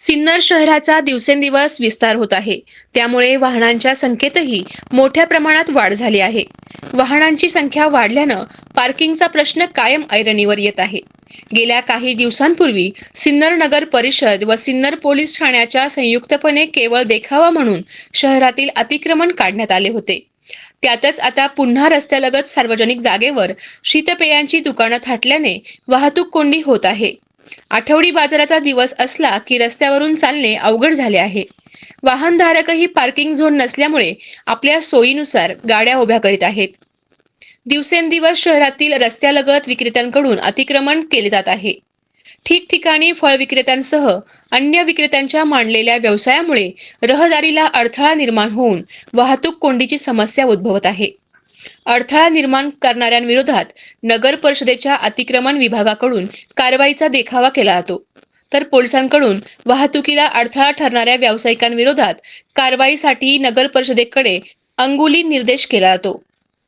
सिन्नर शहराचा दिवसेंदिवस विस्तार होत आहे. त्यामुळे वाहनांच्या संख्येतही मोठ्या प्रमाणात वाढ झाली आहे. वाहनांची संख्या वाढल्यानं पार्किंगचा प्रश्न कायम ऐरणीवर येत आहे. गेल्या काही दिवसांपूर्वी सिन्नर नगर परिषद व सिन्नर पोलीस ठाण्याच्या संयुक्तपणे केवळ देखावा म्हणून शहरातील अतिक्रमण काढण्यात आले होते. त्यातच आता पुन्हा रस्त्यालगत सार्वजनिक जागेवर शीतपेयांची दुकानं थाटल्याने वाहतूक कोंडी होत आहे. आठवडी बाजाराचा दिवस असला की रस्त्यावरून चालणे अवघड झाले आहे. वाहनधारकही पार्किंग झोन नसल्यामुळे आपल्या सोयीनुसार गाड्या उभ्या करीत आहेत. दिवसेंदिवस शहरातील रस्त्यालगत विक्रेत्यांकडून अतिक्रमण केले जात आहे. ठिकठिकाणी फळ विक्रेत्यांसह अन्य विक्रेत्यांच्या मांडलेल्या व्यवसायामुळे रहदारीला अडथळा निर्माण होऊन वाहतूक कोंडीची समस्या उद्भवत आहे. अडथळा निर्माण करणाऱ्यांविरोधात नगर परिषदेच्या अतिक्रमण विभागाकडून कारवाईचा देखावा केला जातो. तर पोलिसांकडून वाहतुकीला अडथळा ठरणाऱ्या व्यावसायिकांविरोधात कारवाईसाठी नगर परिषदेकडे अंगुली निर्देश केला जातो.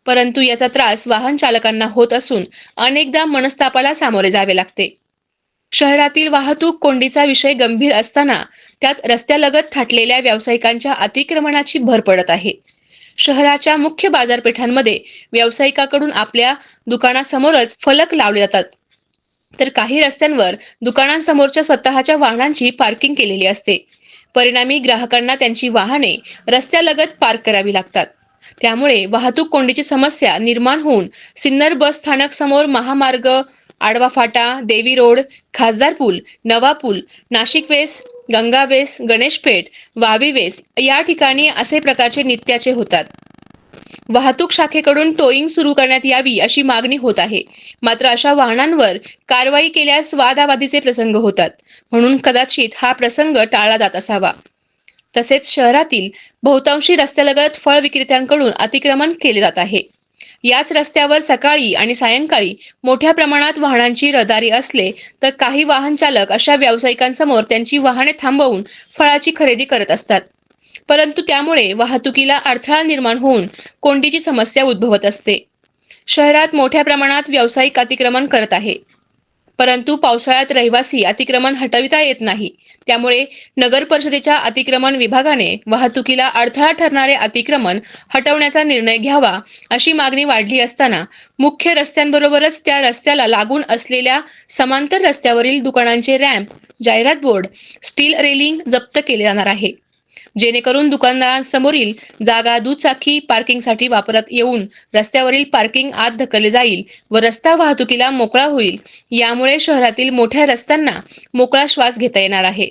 परंतु याचा त्रास वाहन चालकांना होत असून अनेकदा मनस्तापाला सामोरे जावे लागते. शहरातील वाहतूक कोंडीचा विषय गंभीर असताना त्यात रस्त्यालगत थाटलेल्या व्यावसायिकांच्या अतिक्रमणाची भर पडत आहे. शहराच्या मुख्य बाजारपेठांमध्ये व्यावसायिकाकडून आपल्या दुकानासमोरच फलक लावले जातात. तर काही रस्त्यांवर दुकानांसमोरच्या स्वतःच्या वाहनांची पार्किंग केलेली असते. परिणामी ग्राहकांना त्यांची वाहने रस्त्यालगत पार्क करावी लागतात. त्यामुळे वाहतूक कोंडीची समस्या निर्माण होऊन सिन्नर बस स्थानक समोर महामार्ग आडवा फाटा देवी रोड खासदार पूल नवा पूल नाशिक वेस्ट गंगा वेस गणेशपेठ वावी वेस या ठिकाणी असे प्रकारचे नित्याचे होतात. वाहतूक शाखेकडून टोईंग सुरू करण्यात यावी अशी मागणी होत आहे. मात्र अशा वाहनांवर कारवाई केल्यास वादावादीचे प्रसंग होतात. म्हणून कदाचित हा प्रसंग टाळला जात असावा. तसेच शहरातील बहुतांशी रस्त्यालगत फळ विक्रेत्यांकडून अतिक्रमण केले जात आहे. याच रस्त्यावर सकाळी आणि सायंकाळी मोठ्या प्रमाणात वाहनांची रहदारी असले तर काही वाहन चालक अशा व्यावसायिकांसमोर त्यांची वाहने थांबवून फळाची खरेदी करत असतात. परंतु त्यामुळे वाहतुकीला अडथळा निर्माण होऊन कोंडीची समस्या उद्भवत असते. शहरात मोठ्या प्रमाणात व्यावसायिक अतिक्रमण करत आहे. परंतु पावसाळ्यात रहिवासी अतिक्रमण हटविता येत नाही. त्यामुळे नगर परिषदेच्या अतिक्रमण विभागाने वाहतुकीला अडथळा ठरणारे अतिक्रमण हटवण्याचा निर्णय घ्यावा अशी मागणी वाढली असताना मुख्य रस्त्यांबरोबरच त्या रस्त्याला लागून असलेल्या समांतर रस्त्यावरील दुकानांचे रॅम्प जाहिरात बोर्ड स्टील रेलिंग जप्त केले जाणार आहे. जेणेकरून दुकानदारांसमोरील जागा दुचाकी पार्किंगसाठी वापरत येऊन रस्त्यावरील पार्किंग आत ढकलले जाईल व रस्ता वाहतुकीला मोकळा होईल. यामुळे शहरातील मोठ्या रस्त्यांना मोकळा श्वास घेता येणार आहे.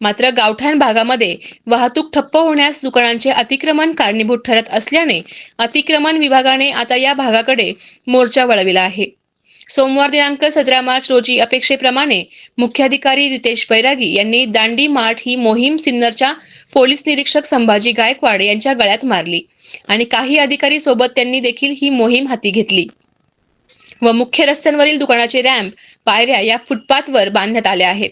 मात्र गावठाण भागामध्ये वाहतूक ठप्प होण्यास दुकानांचे अतिक्रमण कारणीभूत ठरत असल्याने अतिक्रमण विभागाने आता या भागाकडे मोर्चा वळविला आहे. सोमवार दिनांक सतरा मार्च रोजी अपेक्षेप्रमाणे मुख्याधिकारी रितेश बैरागी यांनी दांडी मार्ट ही मोहीम सिन्नरच्या पोलीस निरीक्षक संभाजी गायकवाड यांच्या गळ्यात मारली आणि काही अधिकारी सोबत त्यांनी देखील ही मोहीम हाती घेतली. व मुख्य रस्त्यांवरील दुकानाचे रॅम्प पायऱ्या या फुटपाथवर बांधण्यात आल्या आहेत.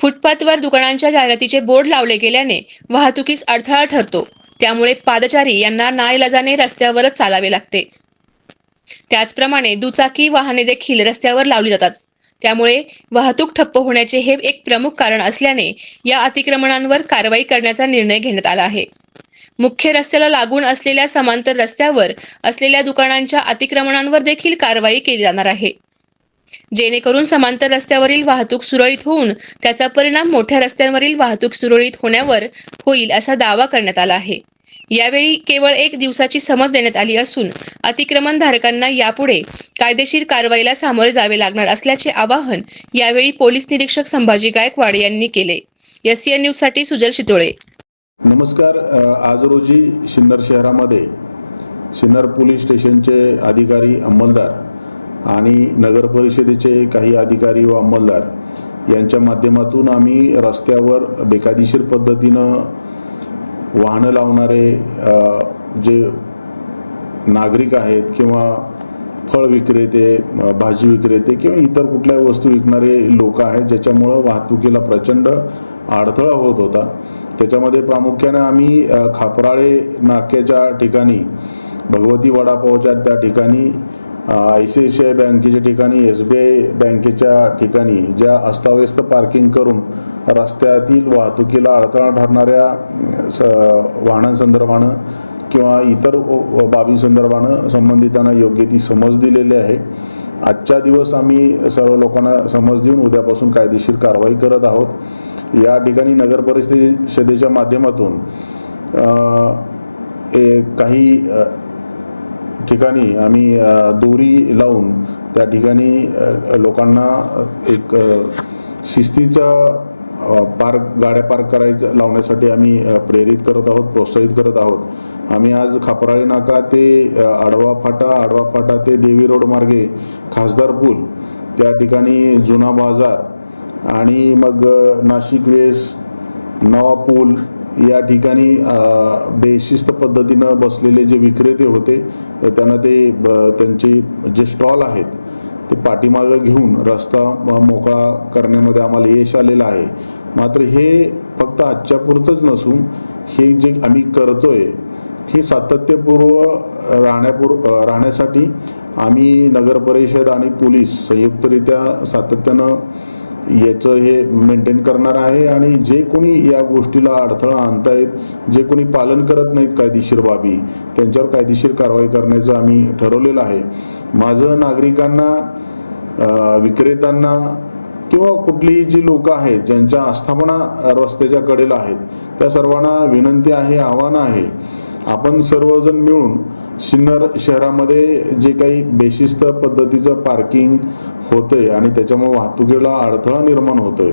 फुटपाथवर दुकानांच्या जाहिरातीचे बोर्ड लावले गेल्याने वाहतुकीस अडथळा ठरतो. त्यामुळे पादचारी यांना नाईलाजाने रस्त्यावरच चालावे लागते. त्याचप्रमाणे दुचाकी वाहने देखील रस्त्यावर लावली जातात. त्यामुळे वाहतूक ठप्प होण्याचे हे एक प्रमुख कारण असल्याने या अतिक्रमणांवर कारवाई करण्याचा निर्णय घेण्यात आला आहे. मुख्य रस्त्याला लागून असलेल्या समांतर रस्त्यावर असलेल्या दुकानांच्या अतिक्रमणांवर देखील कारवाई केली जाणार आहे. जेणेकरून समांतर रस्त्यावरील वाहतूक सुरळीत होऊन त्याचा परिणाम मोठ्या रस्त्यांवरील वाहतूक सुरळीत होण्यावर होईल असा दावा करण्यात आला आहे. यावेळी केवळ एक दिवसाची समज देण्यात आली असून अतिक्रमण धारकांना यापुढे कायदेशीर कारवाईला सामोरे जावे लागणार असल्याचे आवाहन यावेळी पोलीस निरीक्षक संभाजी गायकवाड यांनी केले. एससीएन न्यूजसाठी सुजल शितोळे. नमस्कार आज रोजी सिन्नर शहरामध्ये सिन्नर पोलीस स्टेशनचे अधिकारी अंमलदार आणि नगर परिषदेचे काही अधिकारी व अंमलदार यांच्या माध्यमातून आम्ही रस्त्यावर बेकायदेशीर पद्धतीनं वाहनं लावणारे जे नागरिक आहेत किंवा फळ विक्रेते भाजी विक्रेते किंवा इतर कुठल्या वस्तू विकणारे लोक आहेत ज्याच्यामुळं वाहतुकीला प्रचंड अडथळा होत होता. त्याच्यामध्ये प्रामुख्याने आम्ही खापराळे नाक्याच्या ठिकाणी भगवती वडापावच्या त्या ठिकाणी I C I C I बँकेच्या ठिकाणी एस बी आय बँकेच्या ठिकाणी ज्या अस्ताव्यस्त पार्किंग करून रस्त्यातील वाहतुकीला अडथळा ठरणाऱ्या स वाहनांसंदर्भानं किंवा इतर बाबीसंदर्भानं संबंधितांना योग्य ती समज दिलेली आहे. आजच्या दिवस आम्ही सर्व लोकांना समज देऊन उद्यापासून कायदेशीर कारवाई करत आहोत. या ठिकाणी नगर परिषदेच्या माध्यमातून काही ठिकाणी आम्ही दोरी लावून त्या ठिकाणी लोकांना एक शिस्तीचा पार्क गाड्या पार्क करायच्या लावण्यासाठी आम्ही प्रेरित करत आहोत प्रोत्साहित करत आहोत. आम्ही आज खापराळी नाका ते आडवा फाटा आडवा फाटा ते देवी रोड मार्गे खासदार पूल त्या ठिकाणी जुना बाजार आणि मग नाशिक वेस नवा पूल या ठिकाणी बेशिस्त पद्धतीनं बसलेले जे विक्रेते होते त्यांना ते ब- त्यांचे जे स्टॉल आहेत ते पाठीमागं घेऊन रस्ता मोकळा करण्यामध्ये आम्हाला यश आलेलं आहे. मात्र हे फक्त आजच्या पुरतंच नसून हे जे आम्ही करतोय हे सातत्यपूर्व राहण्यापूर राहण्यासाठी आम्ही नगर परिषद आणि पोलीस संयुक्तरित्या सातत्यानं याचं हे मेंटेन करणार आहे आणि जे कोणी या गोष्टीला अडथळा आणतायत जे कोणी पालन करत नाहीत कायदेशीर बाबी त्यांच्यावर कायदेशीर कारवाई करण्याचं आम्ही ठरवलेलं आहे. माझं नागरिकांना विक्रेत्यांना किंवा कुठलीही जी लोक आहेत ज्यांच्या आस्थापना रस्त्याच्या कडेला आहेत त्या सर्वांना विनंती आहे आव्हान आहे. आपण सर्वजण मिळून सिन्नर शहरामध्ये जे काही बेशिस्त पद्धतीचं पार्किंग होतंय आणि त्याच्यामुळे वाहतुकीला अडथळा निर्माण होतोय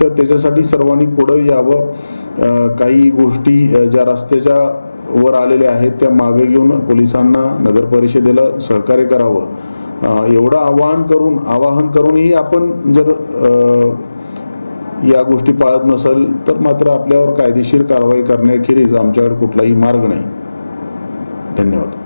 तर त्याच्यासाठी सर्वांनी पुढं यावं. काही गोष्टी ज्या रस्त्याच्या वर आलेल्या आहेत त्या मागे घेऊन पोलिसांना नगर परिषदेला सहकार्य करावं. एवढं आवाहन करून आवाहन करूनही आपण जर या गोष्टी पाळत नसेल तर मात्र आपल्यावर कायदेशीर कारवाई करण्याखेरीज आमच्याकडे कुठलाही मार्ग नाही. धन्यवाद.